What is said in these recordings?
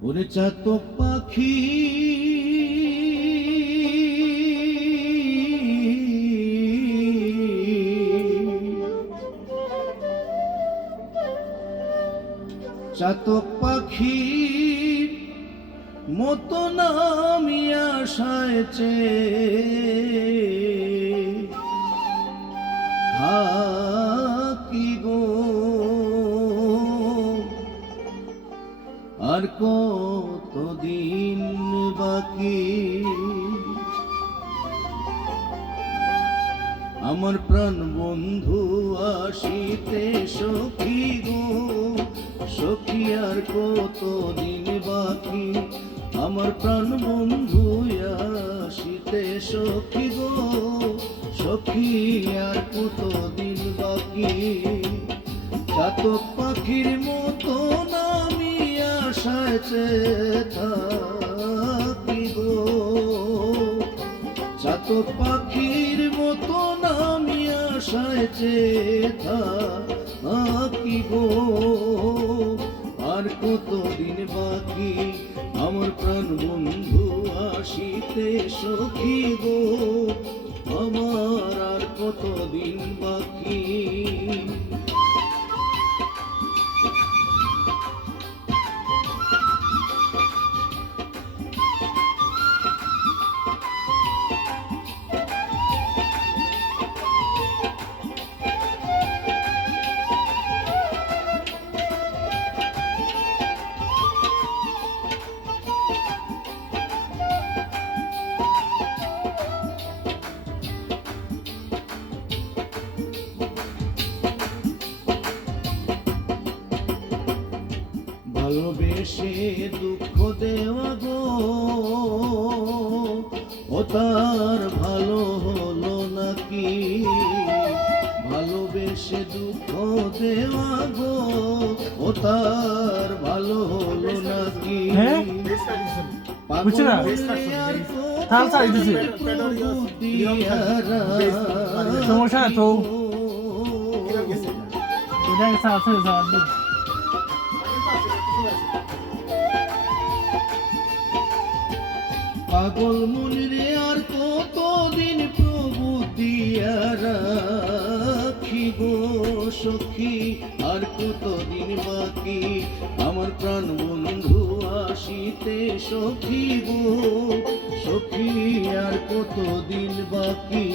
ওরে চাতক পাখি চাতক পাখি মতো নামি আশায় থাকি গো আর কতদিন বাকি আমার প্রাণ বন্ধু আসিতে সখী গো সখী আর কতদিন বাকি আমার প্রাণ বন্ধু আসিতে সখী গো সখী আর কতদিন বাকি চাতক পাখির মতো নামি আশায় থাকি গো চাতক পাখির মতো নামি আশায় থাকি গো আর কতদিন বাকি আমার প্রাণ বন্ধু আসিতে সখী গো আমার আর কতদিন বাকি ভালোবেসে দুঃখ দেওয়া গো ও তার ভালো হলো নাকি ভালোবেসে দুঃখ দেওয়া গো ও তার ভালো হলো নাকি বুঝছি না তাল চাই দিছি সমস্যা তো এটা আছে পাগল মনিরে আর কতদিন প্রভু দিয়া রাখিব সখী আর কতদিন বাকি আমার প্রাণ বন্ধু আসিতে সখী গো সখী আর কতদিন বাকি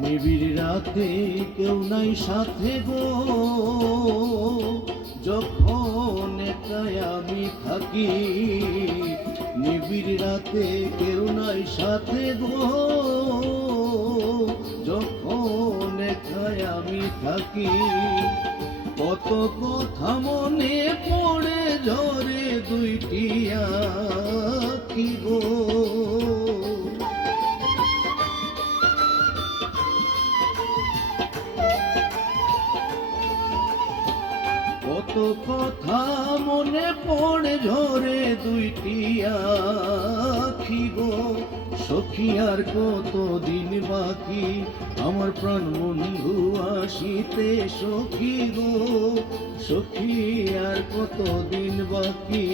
নিবিড় রাতে কেউ নাই সাথে গো যখন একাই আমি থাকি নিবিড় রাতে কেউ নাই সাথে গো যখন একাই আমি থাকি কত কথা মনে পড়ে ঝরে দুইটি আঁখি গো কত কথা মনে পড়ে ঝরে দুইটি আঁখি গো সখী আর কতদিন বাকি আমার প্রাণ বন্ধু আসিতে সখী গো সখী আর কতদিন বাকি